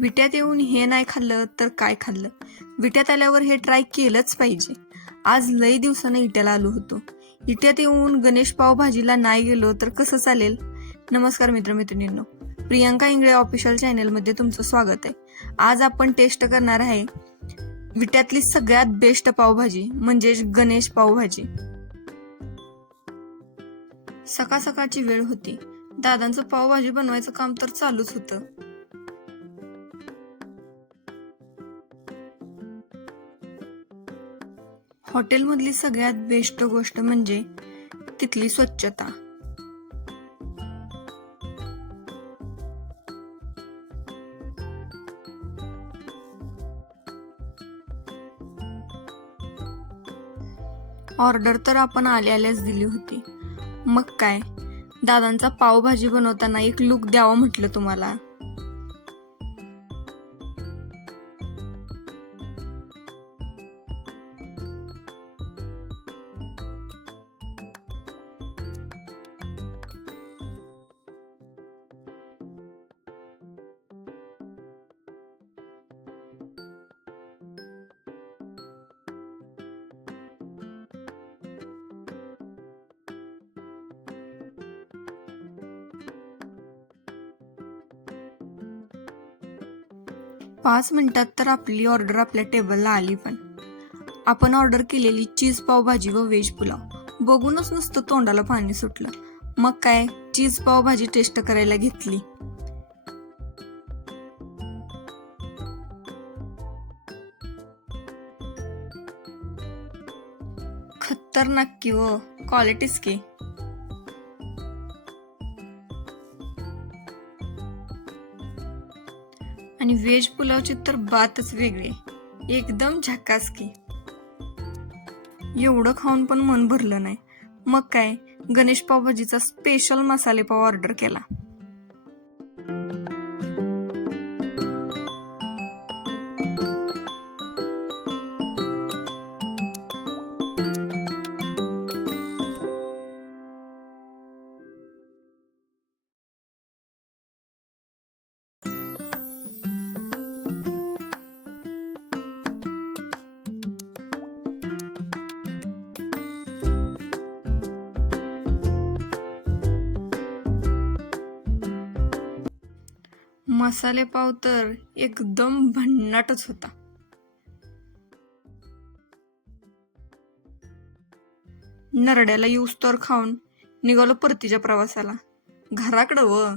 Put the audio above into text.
विट्यात येऊन हे नाही खाल्लं तर काय खाल्लं? विट्यात आल्यावर हे ट्राय केलंच पाहिजे. आज लई दिवसानं इट्याला आलो होतो. इट्यात येऊन गणेश पावभाजीला नाही गेलो तर कसं चालेल? नमस्कार मित्रमैत्रिणींनो. प्रियंका इंगळे ऑफिशियल चॅनलमध्ये तुमचं स्वागत आहे. आज आपण टेस्ट करणार आहे विट्यातली सगळ्यात बेस्ट पावभाजी म्हणजेच गणेश पावभाजी. सकाळ सकाळची वेळ होती. दादांचं पावभाजी बनवायचं काम तर चालूच होतं. हॉटेलमधली सगळ्यात बेस्ट गोष्ट म्हणजे तिथली स्वच्छता. ऑर्डर तर आपण आले आल्याच दिली होती. मग काय? दादांचा पावभाजी बनवताना एक लुक द्यावा म्हटलं तुम्हाला. पाच मिनिटात तर आपली ऑर्डर आपल्या टेबलला आली पण. आपण ऑर्डर केलेली चीज पावभाजी व व्हेज पुलाव. बघूनच नुसतं तोंडाला पाणी सुटलं. मग काय चीज पावभाजी टेस्ट करायला घेतली. खतरनाक की व क्वालिटीच की. आणि व्हेज पुलावची तर बातच वेगळी. एकदम झकास की एवढं खाऊन पण मन भरलं नाही. मग काय गणेश पावभाजीचा स्पेशल मसाले पाव ऑर्डर केला. मसाले पाव तर एकदम भन्नाटच होता. नरड्याला येऊस तर खाऊन निघालो परतीच्या प्रवासाला. घराकडं व.